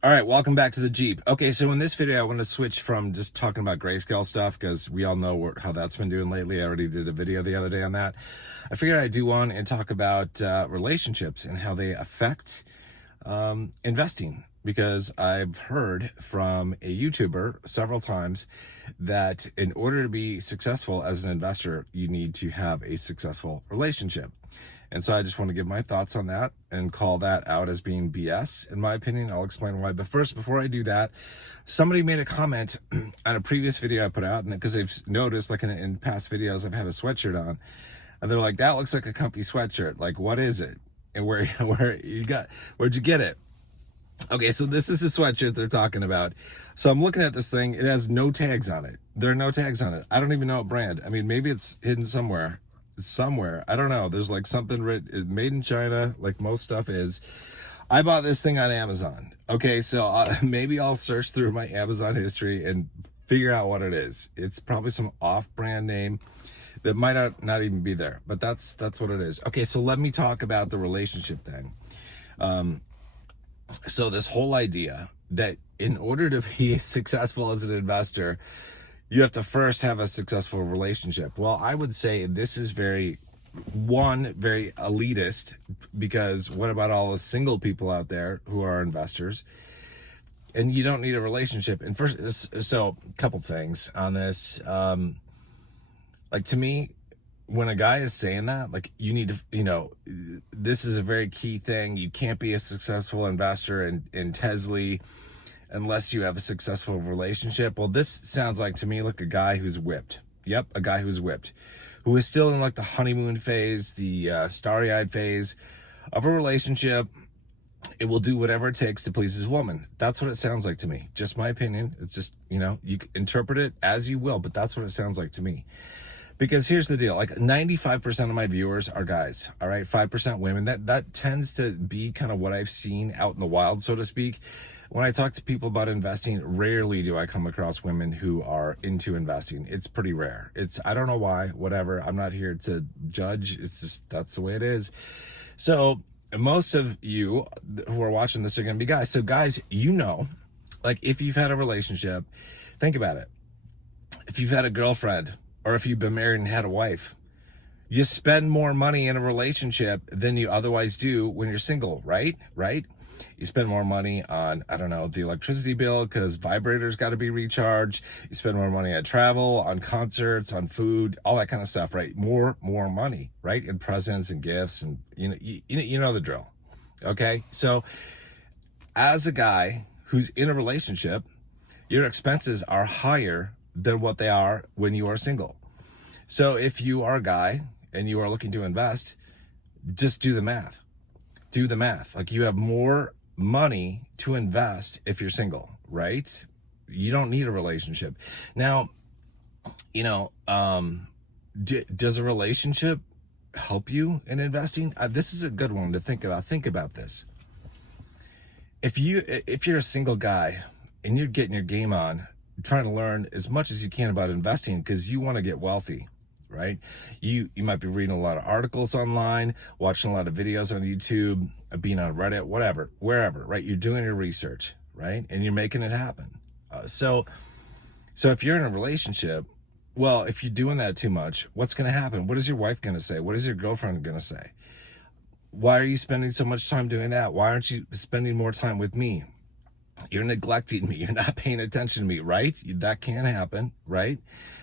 All right, welcome back to the Jeep. Okay, so in this video, I want to switch from just talking about grayscale stuff because we all know how that's been doing lately. I already did a video the other day on that. I figured I'd do one and talk about relationships and how they affect investing, because I've heard from a YouTuber several times that in order to be successful as an investor, you need to have a successful relationship. And so I just want to give my thoughts on that and call that out as being BS, in my opinion. I'll explain why. But first, before I do that, somebody made a comment on a previous video I put out, and because they've noticed, like in past videos, I've had a sweatshirt on, and they're like, "That looks like a comfy sweatshirt. Like, what is it? And where'd you get it?" Okay, so this is the sweatshirt they're talking about. So I'm looking at this thing. It has no tags on it. There are no tags on it. I don't even know what brand. I mean, maybe it's hidden somewhere. I don't know. There's like something written, made in China, like most stuff is. I bought this thing on Amazon. Okay, so maybe I'll search through my Amazon history and figure out what it is. It's probably some off-brand name that might not even be there, but that's what it is. Okay, so let me talk about the relationship thing. So this whole idea that in order to be successful as an investor, you have to first have a successful relationship. Well, I would say this is very elitist, because what about all the single people out there who are investors? And you don't need a relationship. And first, so a couple things on this. Like, to me, when a guy is saying that, like, you need to, this is a very key thing. You can't be a successful investor in Tesla unless you have a successful relationship. Well, this sounds like to me like a guy who's whipped. Yep, a guy who's whipped, who is still in like the honeymoon phase, the starry-eyed phase of a relationship. It will do whatever it takes to please his woman. That's what it sounds like to me. Just my opinion. It's just, you can interpret it as you will, but that's what it sounds like to me. Because here's the deal, like 95% of my viewers are guys, all right? 5% women. That tends to be kind of what I've seen out in the wild, so to speak. When I talk to people about investing, rarely do I come across women who are into investing. It's pretty rare. I don't know why, whatever. I'm not here to judge. It's just, that's the way it is. So most of you who are watching this are going to be guys. So guys, like if you've had a relationship, think about it. If you've had a girlfriend, or if you've been married and had a wife, you spend more money in a relationship than you otherwise do when you're single, right? You spend more money on, I don't know, the electricity bill because vibrators got to be recharged. You spend more money on travel, on concerts, on food, all that kind of stuff, right? More money, right? And presents and gifts, and you know the drill. Okay, so as a guy who's in a relationship, your expenses are higher than what they are when you are single. So if you are a guy and you are looking to invest, just do the math. Like, you have more money to invest if you're single, right? You don't need a relationship. Now, does a relationship help you in investing? This is a good one to think about. Think about this. If you're a single guy and you're getting your game on, trying to learn as much as you can about investing because you want to get wealthy, right? You might be reading a lot of articles online, watching a lot of videos on YouTube, being on Reddit, whatever, wherever, right? You're doing your research, right? And you're making it happen. So if you're in a relationship, well, if you're doing that too much, what's going to happen? What is your wife going to say? What is your girlfriend going to say? Why are you spending so much time doing that? Why aren't you spending more time with me? You're neglecting me. You're not paying attention to me, right? That can happen, right?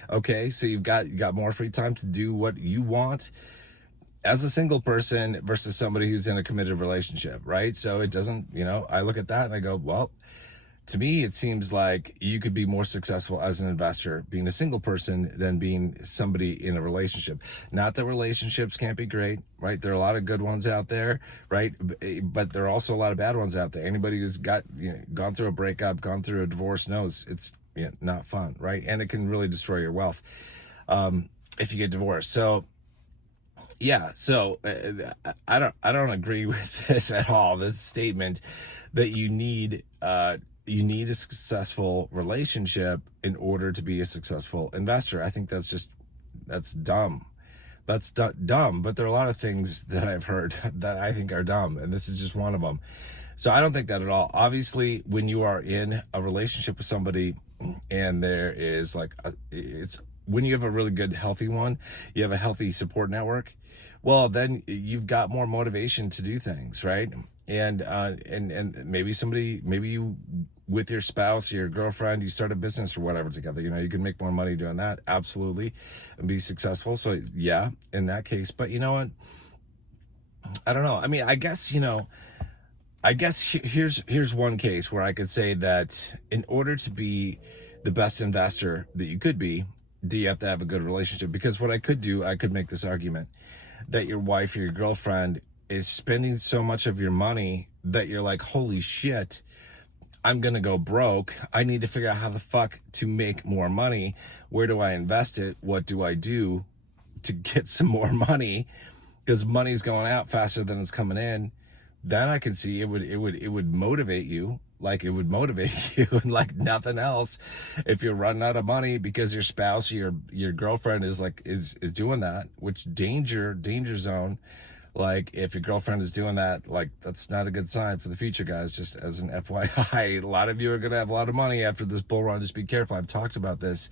Okay, so you got more free time to do what you want as a single person versus somebody who's in a committed relationship, right? So it doesn't, I look at that and I go, well, to me, it seems like you could be more successful as an investor being a single person than being somebody in a relationship. Not that relationships can't be great, right? There are a lot of good ones out there, right? But there are also a lot of bad ones out there. Anybody who's gone through a breakup, gone through a divorce knows it's not fun, right? And it can really destroy your wealth if you get divorced. So yeah, so I don't agree with this at all. This statement that you need a successful relationship in order to be a successful investor. I think that's dumb. That's dumb. But there are a lot of things that I've heard that I think are dumb, and this is just one of them. So I don't think that at all. Obviously, when you are in a relationship with somebody and there is like, it's when you have a really good, healthy one, you have a healthy support network, well, then you've got more motivation to do things, right? And maybe maybe you, with your spouse or your girlfriend, you start a business or whatever together. You know, you can make more money doing that, absolutely, and be successful. So yeah, in that case. But you know what? I don't know. I mean, I guess, here's one case where I could say that in order to be the best investor that you could be, do you have to have a good relationship? Because what I could make this argument that your wife or your girlfriend is spending so much of your money that you're like, holy shit, I'm going to go broke. I need to figure out how the fuck to make more money. Where do I invest it? What do I do to get some more money? Because money's going out faster than it's coming in. Then I can see it would motivate you, like it would motivate you like nothing else. If you're running out of money because your spouse or your girlfriend is doing that, which danger zone. Like if your girlfriend is doing that, like that's not a good sign for the future, guys. Just as an FYI, a lot of you are going to have a lot of money after this bull run. Just be careful. I've talked about this.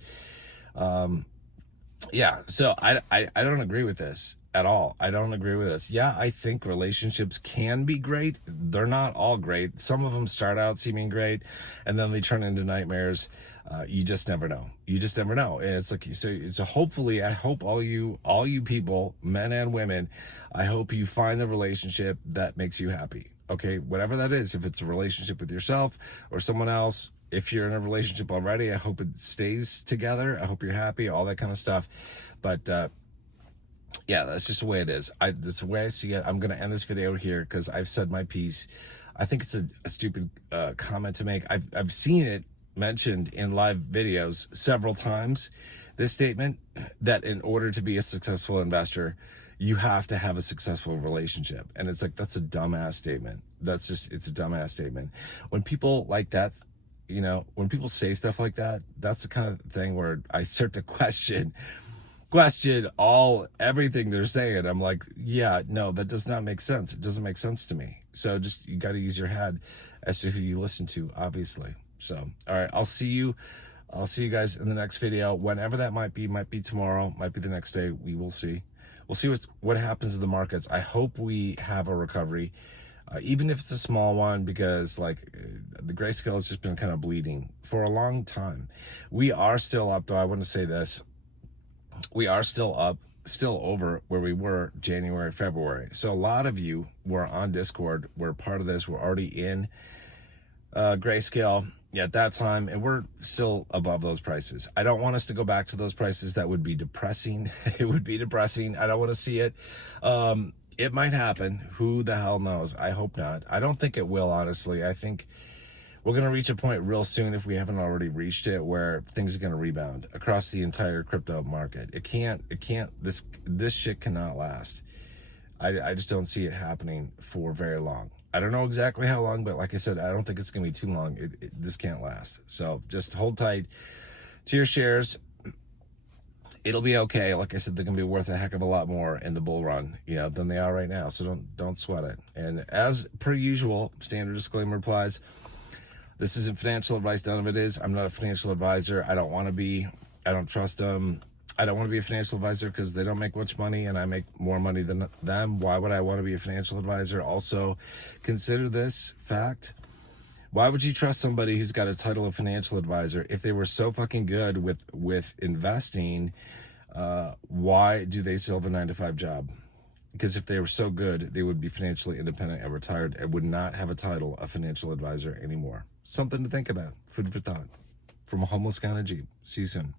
Yeah. So I don't agree with this at all. I don't agree with this. Yeah, I think relationships can be great. They're not all great. Some of them start out seeming great and then they turn into nightmares. You just never know. You just never know. And it's like, so hopefully I hope all you people, men and women, I hope you find the relationship that makes you happy. Okay. Whatever that is, if it's a relationship with yourself or someone else, if you're in a relationship already, I hope it stays together. I hope you're happy, all that kind of stuff. But, yeah, that's just the way it is. That's the way I see it. I'm going to end this video here because I've said my piece. I think it's a stupid comment to make. I've seen it mentioned in live videos several times, this statement that in order to be a successful investor, you have to have a successful relationship. And it's like, that's a dumbass statement. It's a dumbass statement. When people like that, when people say stuff like that, that's the kind of thing where I start to question everything they're saying. I'm like, yeah, no, that does not make sense. It doesn't make sense to me. So just, you got to use your head as to who you listen to, obviously. So, all right, I'll see you guys in the next video, whenever that might be tomorrow, might be the next day. We will see. We'll see what happens in the markets. I hope we have a recovery, even if it's a small one, because like the grayscale has just been kind of bleeding for a long time. We are still up, though. I want to say this. We are still up, still over where we were January, February. So a lot of you were on Discord, were part of this, we're already in grayscale at that time, and we're still above those prices. I don't want us to go back to those prices. That would be depressing. It would be depressing. I don't want to see it. It might happen. Who the hell knows? I hope not. I don't think it will, honestly. I think we're going to reach a point real soon, if we haven't already reached it, where things are going to rebound across the entire crypto market. This shit cannot last. I just don't see it happening for very long. I don't know exactly how long, but like I said, I don't think it's going to be too long. This can't last. So just hold tight to your shares. It'll be okay. Like I said, they're going to be worth a heck of a lot more in the bull run, than they are right now. So don't sweat it. And as per usual, standard disclaimer applies. This isn't financial advice. None of it is. I'm not a financial advisor. I don't want to be. I don't trust them. I don't want to be a financial advisor because they don't make much money and I make more money than them. Why would I want to be a financial advisor? Also, consider this fact. Why would you trust somebody who's got a title of financial advisor if they were so fucking good with investing? Why do they still have a 9-to-5 job? Because if they were so good, they would be financially independent and retired and would not have a title of financial advisor anymore. Something to think about. Food for thought. From a homeless kind of Jeep. See you soon.